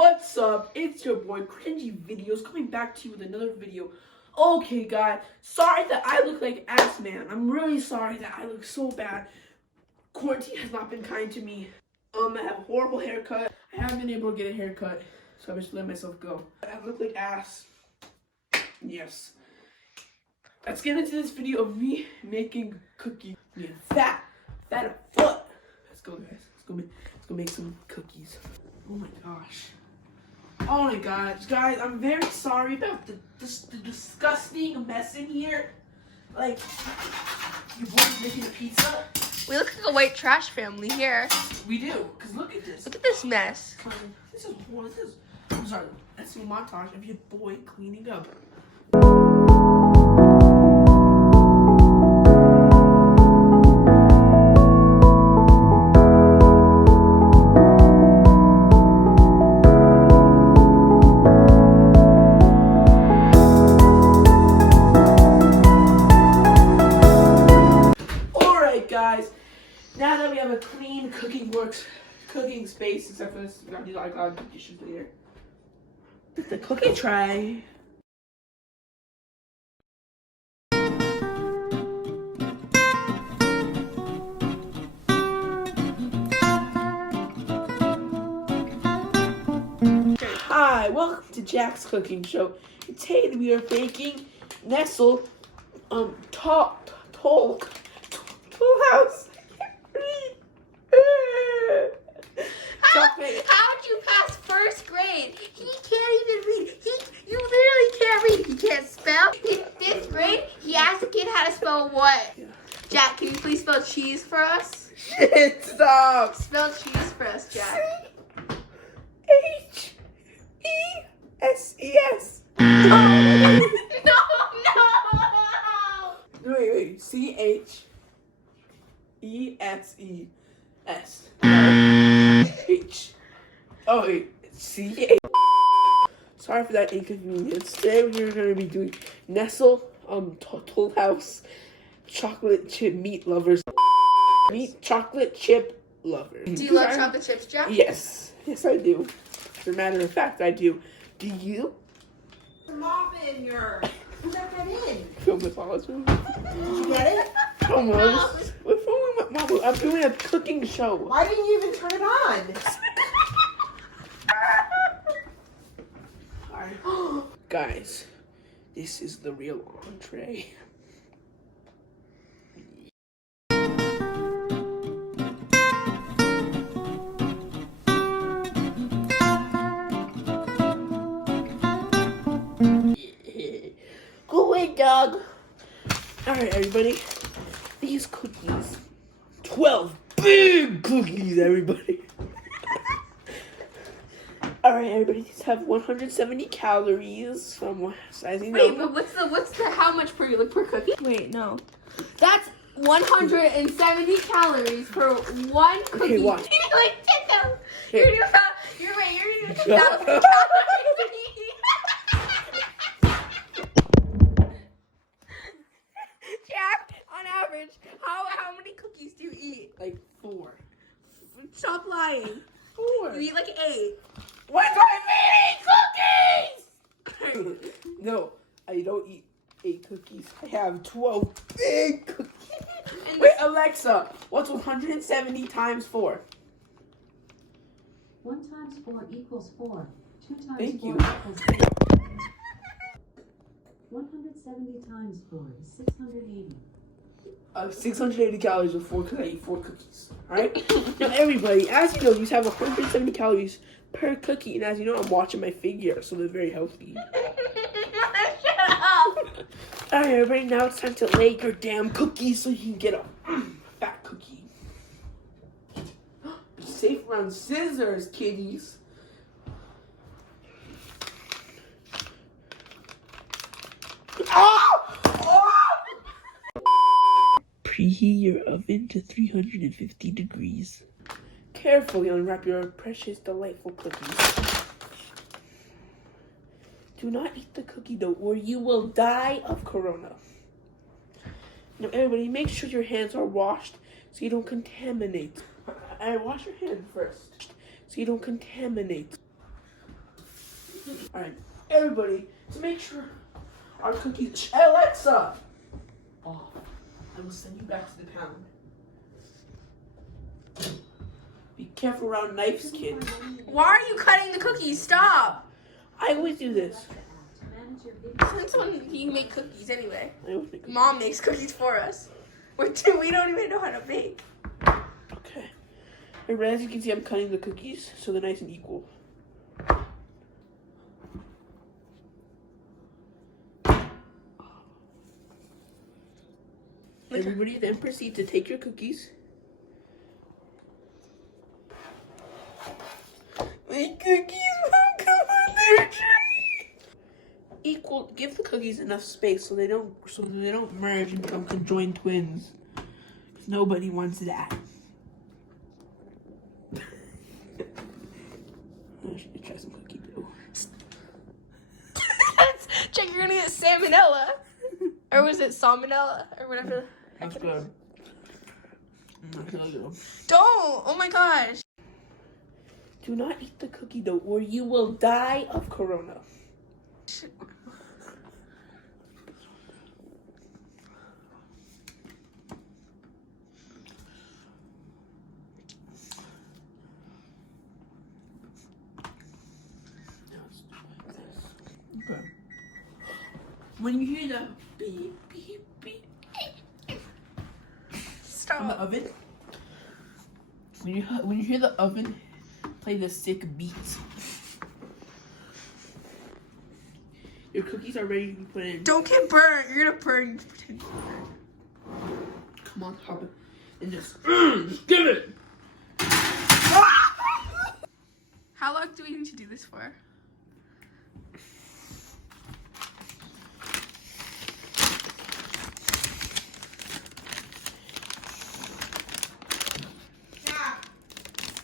What's up? It's your boy Cringy Videos coming back to you with another video. Okay, guys, sorry that I look like ass man. I'm really sorry that I look so bad. Quarantine has not been kind to me. I have a horrible haircut. I haven't been able to get a haircut, so I just let myself go. I look like ass. Yes. Let's get into this video of me making cookies. Me fat a foot. Let's go, guys. Let's go make some cookies. Oh my gosh. Oh my gosh, guys, I'm very sorry about the disgusting mess in here. Like, you boys making a pizza? We look like a white trash family here. We do, because look at this. Look at this mess. I'm sorry, that's a montage of your boy cleaning up. Guys, now that we have a clean cooking space, except for this, we gotta do like a lot of dishes later. The cookie tray. Hi, welcome to Jack's Cooking Show. Today we are baking Nestle Full House. How'd you pass first grade? He can't even read. You literally can't read. He can't spell. In fifth grade, he asked the kid how to spell what? Yeah. Jack, can you please spell cheese for us? Stop. Spell cheese for us, Jack. Cheese. No. Wait. CHESES. H. Oh wait, C. Sorry for that inconvenience. Today we're going to be doing Nestle Toll House chocolate chip meat lovers. Chocolate chip lovers. Do you love chocolate chips, Jack? Yes I do. As a matter of fact, I do. Do you? Mop in your. Who got that in? Film this all. Did you get it? Almost. We're filming with Mama. I'm doing a cooking show. Why didn't you even turn it on? Guys, this is the real entree. Go away, dog. Alright, everybody. These cookies. 12 big cookies, everybody. Alright, everybody. These have 170 calories. Wait, but what's the how much per cookie? Wait, no. That's 170 calories for one cookie. Okay, watch. You're like 10,000. Here. You're right. You're gonna do 10,000 calories. On average, how many cookies do you eat? Like 4. Stop lying. 4. You eat like 8. What's my mini cookies? No, I don't eat 8 cookies. I have 12 big cookies. Wait, Alexa, what's 170 times 4? 1 times 4 equals 4. 2 times Thank 4 you. equals 8. 170 times 4 is 680. 680 calories with 4 because I eat 4 cookies. Alright? Now, everybody, as you know, these have 170 calories per cookie. And as you know, I'm watching my figure, so they're very healthy. Shut up. Alright, everybody, now it's time to lay your damn cookies so you can get a fat cookie. Be safe around scissors, kiddies. Preheat your oven to 350 degrees. Carefully unwrap your precious, delightful cookies. Do not eat the cookie dough or you will die of corona. Now everybody, make sure your hands are washed so you don't contaminate. Wash your hands first so you don't contaminate. All right, everybody, to make sure our cookies. Alexa, oh, I will send you back to the pound. Be careful around knives, kid. Why are you cutting the cookies? Stop. I always do this. Manage your video. Since when do you make cookies anyway? I always make Mom makes cookies for us. We don't even know how to bake. Okay. And as you can see, I'm cutting the cookies so they're nice and equal. Everybody then proceed to take your cookies. My cookies won't come on there. Equal. Give the cookies enough space so they don't merge and become conjoined twins. 'Cause nobody wants that. I should try some cookie dough. Check, you're gonna get salmonella. Or was it salmonella? Or whatever. That's good. That's really good. Don't! Oh my gosh. Do not eat the cookie dough or you will die of corona. Okay. When you hear the beep, beep, beep from the Stop. oven, when you hear the oven play the sick beats, your cookies are ready to be put in. Don't get burnt. You're gonna burn. Come on, hop it, and just give it. How long do we need to do this for? Jack,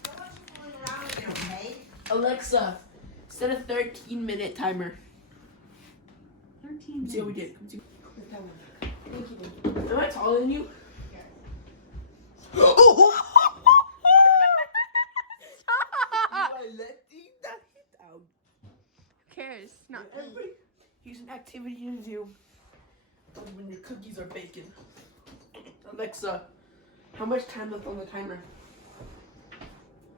don't want you fooling around with it, okay? Alexa, set a 13-minute timer. 13 See how we minutes. did. Thank you. Am I taller than you? Stop. I let that hit out. Who cares? Not me. Everybody, here's an activity to do when your cookies are baking. Alexa, how much time left on the timer?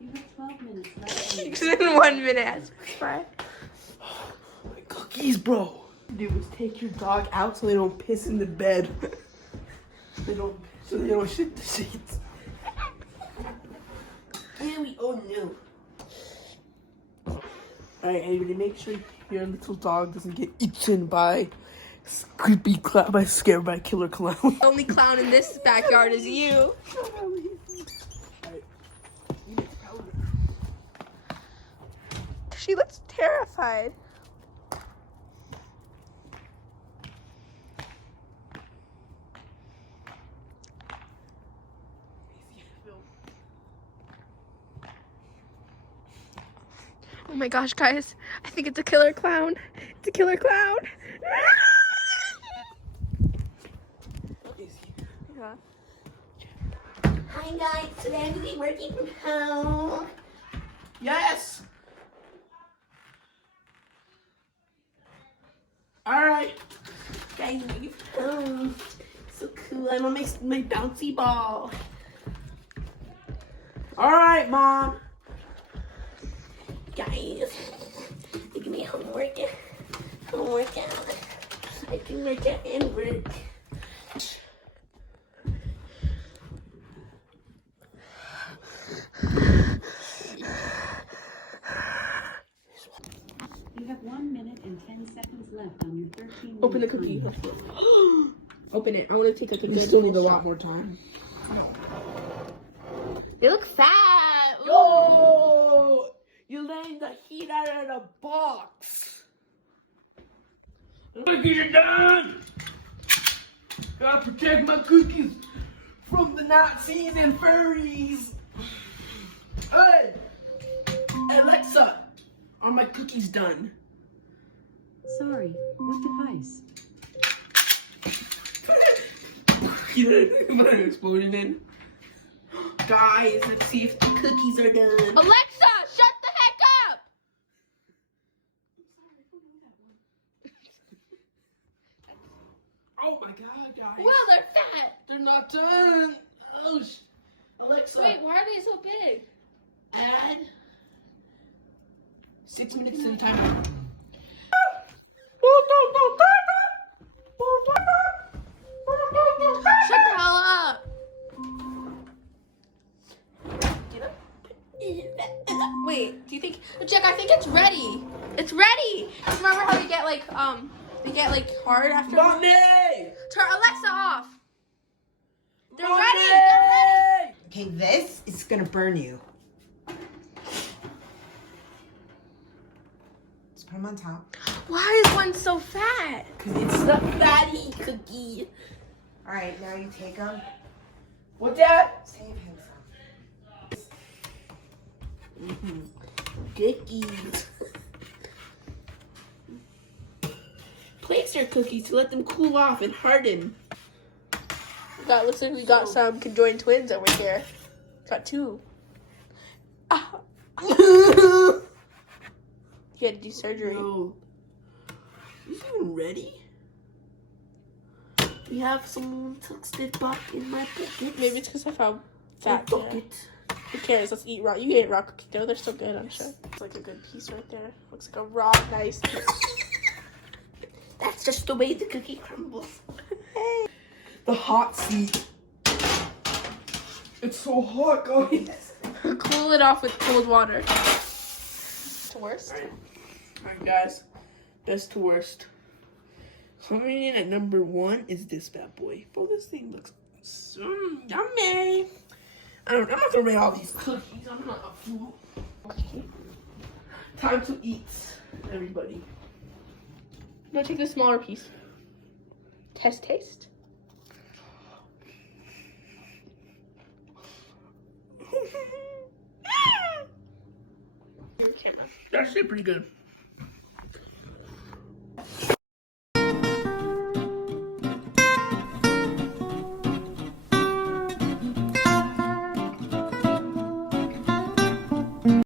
You have 12 minutes left. on your- It's in 1 minute. Bye. My cookies, bro. What you do is take your dog out so they don't piss in the bed. So they don't shit the sheets. And we oh no. Alright, everybody, make sure your little dog doesn't get eaten by creepy clown, by scared by killer clown. The only clown in this backyard is you. Alright. You make powder. She looks terrified. Oh my gosh, guys. I think it's a killer clown. It's a killer clown. Yeah. Hi guys, today I'm going to be working from home. Yes! Alright. Guys, I'm working from home. So cool, I'm on my bouncy ball. Alright, Mom. Guys, look at my homework. Homework out. I can work out and work. You have 1 minute and 10 seconds left on your 13 Open the minute cookie. timer. Open it. I want to take a You good still need a lot more time. They look fat. Ooh. Yo! You're letting the heat out of the box. Cookies are done! Gotta protect my cookies from the Nazis and furries. Hey! Alexa, are my cookies done? Sorry, what device? You know, put an explosion in. Guys, let's see if the cookies are done. Alexa, shut the heck up. Oh my god, guys. Wow, they're fat. They're not done. Oh, Alexa. Wait, why are they so big? Add 6 minutes to the timer. Shut the hell up. Wait, do you think, Jack? I think it's ready. It's ready. Remember how they get like hard after? Mommy! Turn Alexa off. They're Mommy! ready. They're ready. Okay, this is gonna burn you. Just put them on top. Why is one so fat? Cause it's the fatty cookie. All right, now you take them. What that? Save him some. Cookies. Place your cookies to let them cool off and harden. Looks like we got some conjoined twins over here. Got two. Ah. He had to do surgery. No. Is he even ready? We have some stick back in my pocket. Maybe it's because of how fat they are. Pocket. Who cares? Let's eat raw. You ate raw cookie dough. They're so good, I'm sure. It's like a good piece right there. Looks like a raw, nice piece. That's just the way the cookie crumbles. The hot seat. It's so hot, guys. Cool it off with cold water. To worst. Alright, guys. Best to worst. Coming in at number 1 is this bad boy. Oh, this thing looks so yummy. I'm not gonna rate all these cookies. I'm not a fool. Time to eat, everybody. I'm gonna take the smaller piece. Taste. Your camera. That's actually pretty good.